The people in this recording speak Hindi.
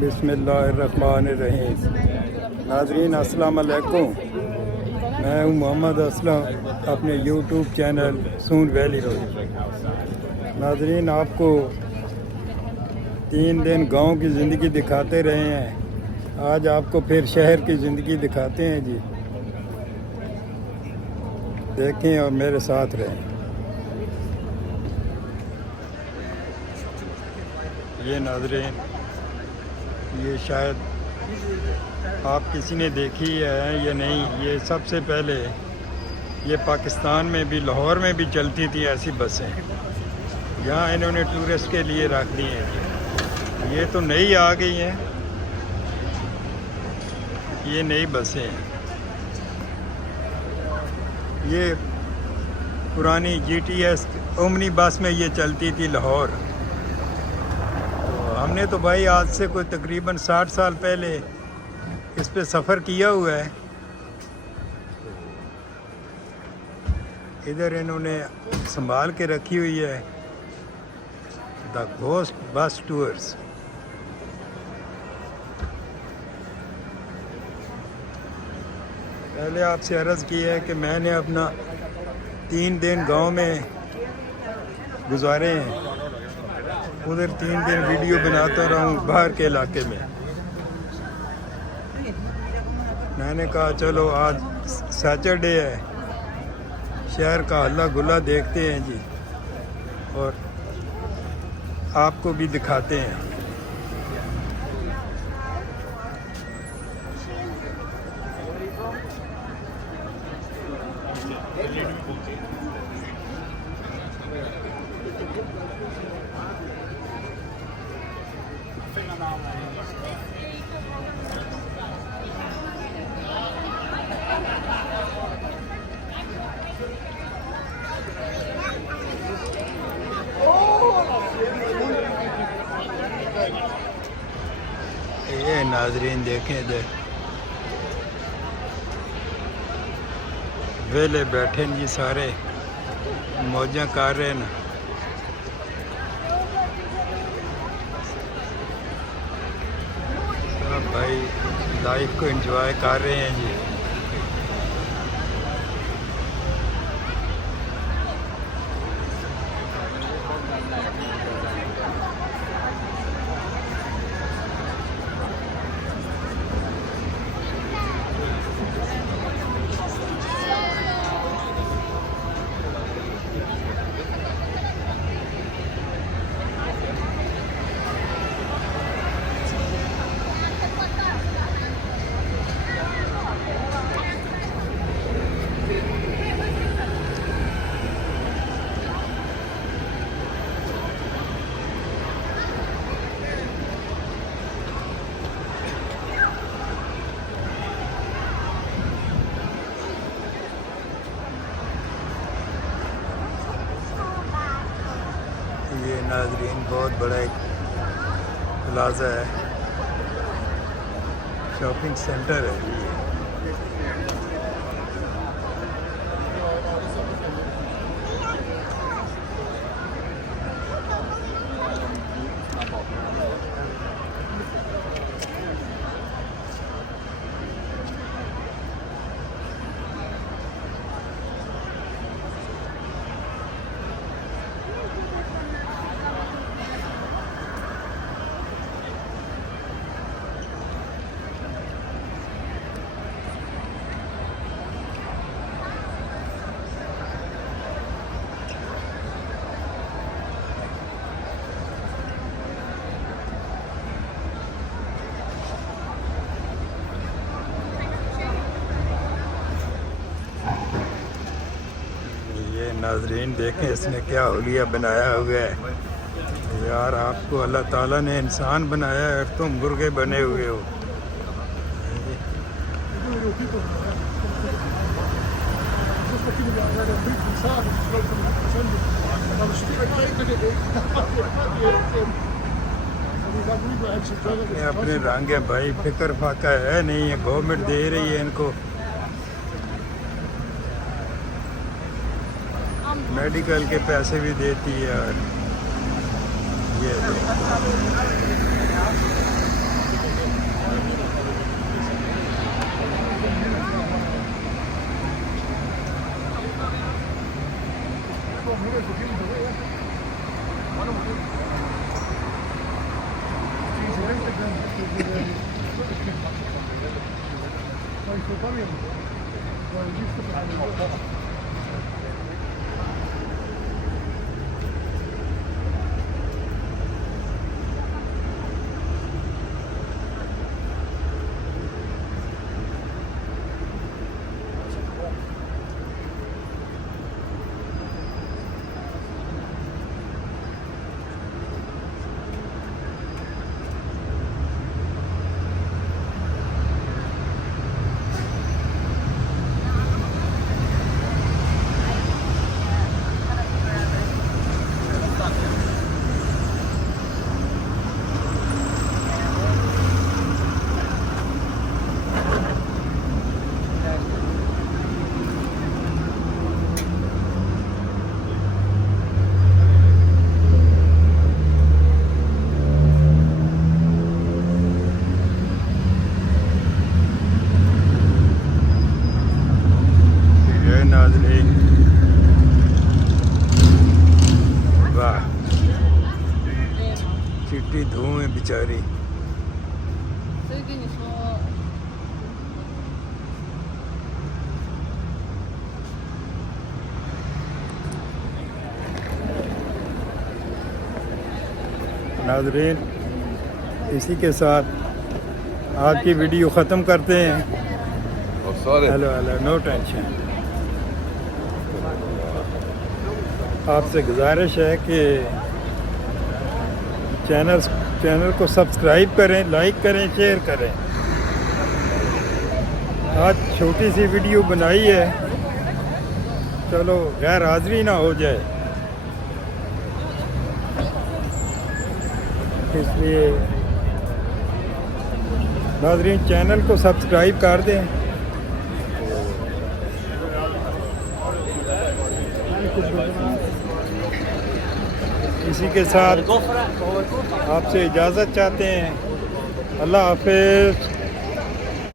बिस्मिल्लाहिर्रहमानिर्रहीम। नाज़रीन अस्सलाम वालेकुम। मैं हूँ मोहम्मद असलम, अपने यूट्यूब चैनल सून वैली रोड। नाज़रीन आपको 3 दिन गांव की ज़िंदगी दिखाते रहे हैं, आज आपको फिर शहर की ज़िंदगी दिखाते हैं जी। देखें और मेरे साथ रहें। ये नाज़रीन, ये शायद आप किसी ने देखी है या नहीं, ये सबसे पहले ये पाकिस्तान में भी, लाहौर में भी चलती थी ऐसी बसें। यहाँ इन्होंने टूरिस्ट के लिए रख दी हैं। ये तो नई आ गई हैं, ये नई बसें हैं। ये पुरानी GTS ओमनी बस में ये चलती थी लाहौर। तो हमने तो भाई आज से कोई तकरीबन 60 साल पहले इस पे सफ़र किया हुआ है। इधर इन्होंने संभाल के रखी हुई है द घोस्ट बस टूर्स। पहले आपसे अर्ज़ की है कि मैंने अपना 3 दिन गांव में गुजारे हैं, उधर 3 दिन वीडियो बनाता रहा हूँ बाहर के इलाके में। मैंने कहा चलो आज सैटरडे है, शहर का हल्ला गुल्ला देखते हैं जी और आपको भी दिखाते हैं। ये नाजरीन देखें, इधर वेले बैठे जी, सारे मौजा कर रहे हैं। सब भाई लाइफ को एंजॉय कर रहे हैं जी। ये नाजरीन बहुत बड़ा एक प्लाजा है, शॉपिंग सेंटर है ये। नाजरीन देखें इसने क्या हुलिया बनाया हुआ है यार। आपको अल्लाह ताला ने इंसान बनाया है और तुम मुर्गे बने हुए हो। अपने रंग है भाई, फिक्र फाका है नहीं है, गवर्नमेंट दे रही है इनको। मेडिकल के पैसे भी देती है। और ये नाज़रीन, वाह चिट्टी धुएं बेचारी। नाज़रीन, इसी के साथ आज की वीडियो ख़त्म करते हैं। Hello hello, no tension. आपसे गुजारिश है कि चैनल को सब्सक्राइब करें, लाइक करें, शेयर करें। आज छोटी सी वीडियो बनाई है, चलो गैर हाज़िरी ना हो जाए, इसलिए नाज़रीन चैनल को सब्सक्राइब कर दें। इसी के साथ आपसे इजाज़त चाहते हैं। अल्लाह हाफ़िज़।